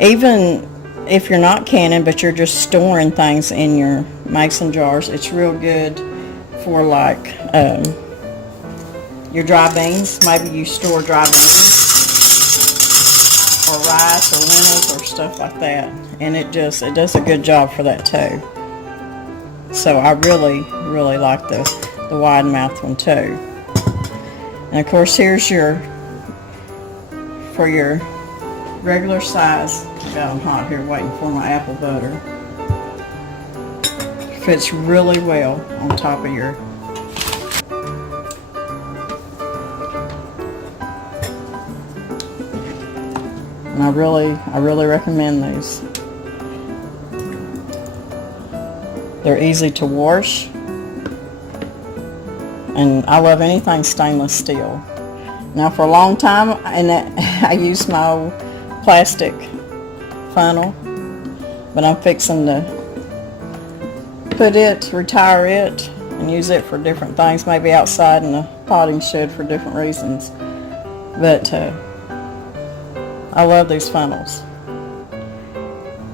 Even if you're not canning, but you're just storing things in your mason jars, it's real good for like your dry beans. Maybe you store dry beans or rice or lentils or stuff like that, and it does a good job for that too. So I really like the wide mouth one too. And of course, here's your for your regular size. I'm hot here waiting for my apple butter. Fits really well on top of your. And I really recommend these. They're easy to wash, and I love anything stainless steel. Now for a long time, and I used my old plastic funnel, but I'm fixing to retire it, and use it for different things, maybe outside in the potting shed for different reasons. But I love these funnels.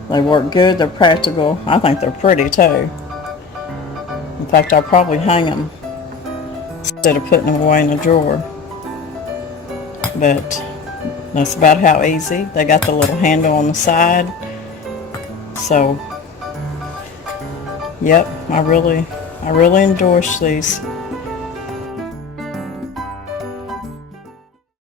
They work good, they're practical. I think they're pretty too. In fact, I'll probably hang them instead of putting them away in a drawer. But that's about how easy. They got the little handle on the side. So, yep, I really endorse these.